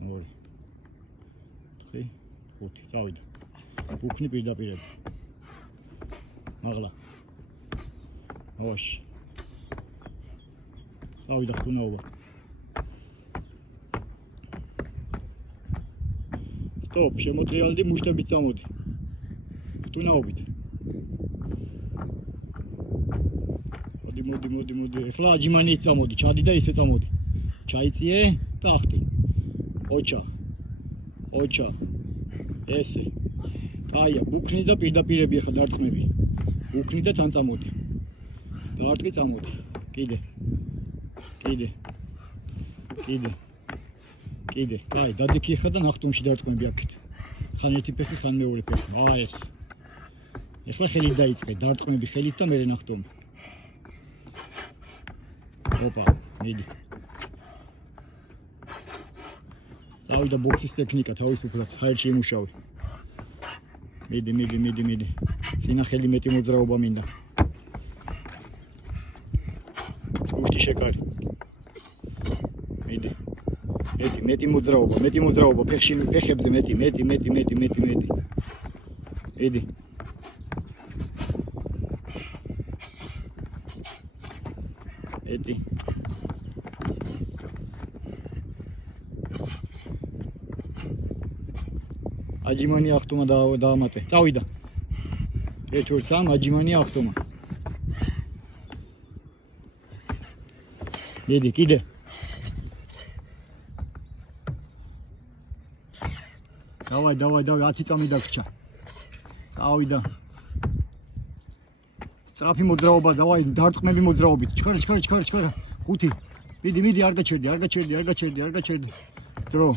2 3 5 წავიდა ბუქნი პირდაპირ მაღლა ოშ წავიდა ხტუნაობა სტოპ შემოტრიალდი მუშტებით წამოდი ხტუნაობით მოდი ეხლა აჯიმანით წამოდი ჩადი და ისე წამოდი ჩაიწიე და ახტი ოჩახ ესე კაია ბუქნი და პირდაპირები ახლა დარტყმები ბუქნი და თან წამოდი დარტყი წამოდი კიდე კაი დადიქი ხა და ნახტომში დარტყმები აქეთ ხან ერთი ფეხი ხან მეორე ფეხი ეს ეხლა ხელით დაიწყე დარტყმები ხელით და მერე ნახტომი ოპა მიდი დავიდა ბოქსის ტექნიკა თავისუფლად ჰაერში იმუშავე მიდი წინა ხელი მეტი მოძრაობა მინდა უშტი შეკარი მიდი მეტი მოძრაობა ფეხებზე მეტი მიდი აჯიმანი ახტომა დაამატე წავიდა 1 2 3 აჯიმანი ახტომა მიდი კიდე დავაი 10 წამი დაგჭა წავიდა სწრაფი მოძრაობა დავაი დარტყმები მოძრაობით ჩქარა 5 მიდი არ გაჩერდი დრო